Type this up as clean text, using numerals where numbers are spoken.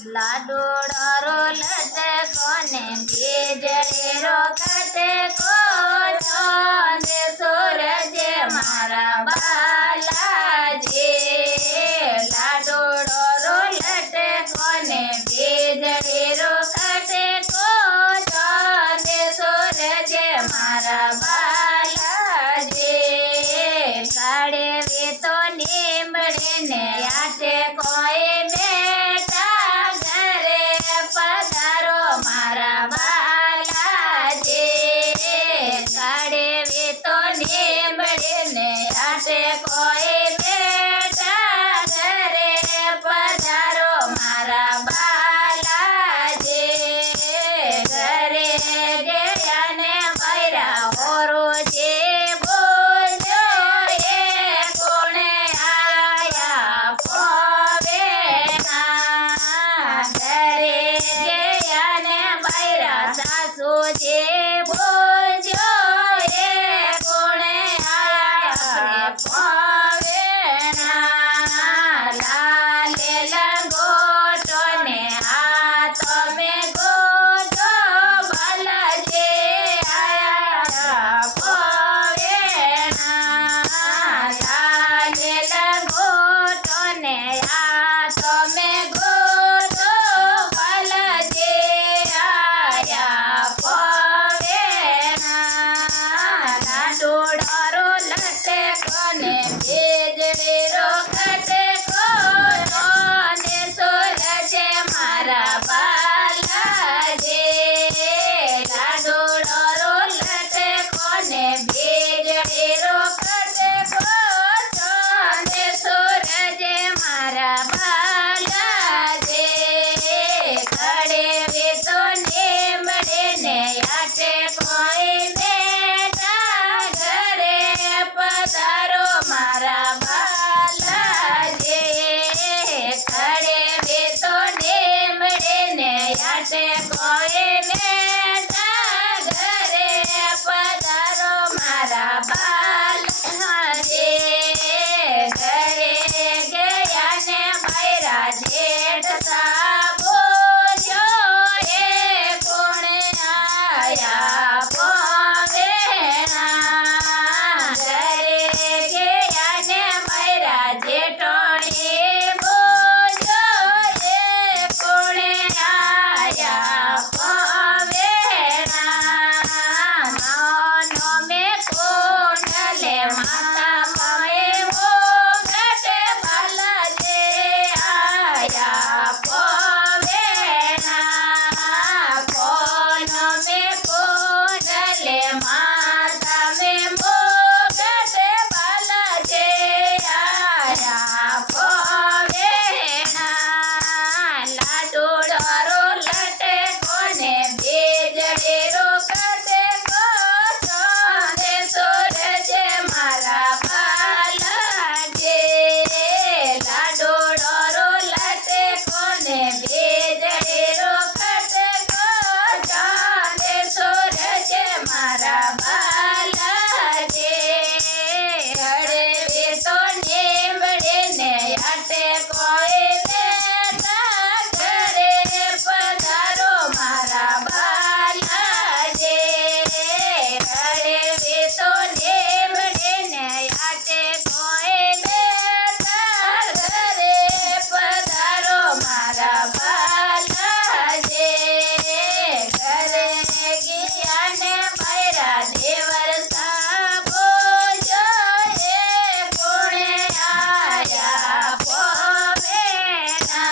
લાડુડો રોલત કોને બીજળી રોકતે કો ચોંદે સૂરજ મારા બાલાજી લાડુડો રોલત કોને બીજળી રોકતે કો ચોંદે સૂરજ મારા બાલાજી કાળે વીતો નીમડીને આટે કોઈ મારા બાલાજી કાળે વીતો નીમડીને આટે કોઈ બેટા ઘરે પધારો મારા બાલાજી ઘરે ગયા ને બૈરા ઓરુજી બોલ્યો એ કોણે આયા પોવેના ઘરે સાસુજી બોલજો એ કોણે આયા પવેણા લાલે લંગોટો ને આ તમે ગોટો બલજી આયા પવેણા લાલે લંગોટો ને આ તમે ગોટો બલજી આયા કોને બીજળી રોકતે કો ચોંદે સૂરજ મારા બાલાજી લાડુડો રોલતે કોને બીજળી રોકતે કો ચોંદે સૂરજ મારા બાલાજી ઘડે વીતો નીમડીને આટે કોઈ પધારો મારા બાલાજી ઘડે વીતો નીમડીને આટે કોઈ બેટા ઘરે પધારો મારા બાલાજી ઘરે ગયા ને બૈરા જેઠ બોલ્યો એ કોણે આયા પોવેણા જેઠોણી બોલ્યો એ કોણે આયા પવેણા માનો મે કુંડલે માતા મય મોગટ બલજે આયા પવેણા કોનો મે કુંડલે માતા મે મોગટ બલજે આયા પવેણા લાડુડો રોલતે કોને બીજળી રોકતે કો ચોંદે સૂરજ મારા બાલાજી લાડુડો રોલતે કોને બીજળી રોકતે કો ચોંદે સૂરજ મારા બાલાજી હળે વીતો નીમડીને આટે કોઈ બેટા ઘરે પધારો મારા બાલાજી હળે વીતો નીમડીને આટે કોઈ બેટા ઘરે પધારો મારા બાલાજી ઘરે ગયા ને બૈરા દેવર બોલ્યો એ કોણે આયા પવેણા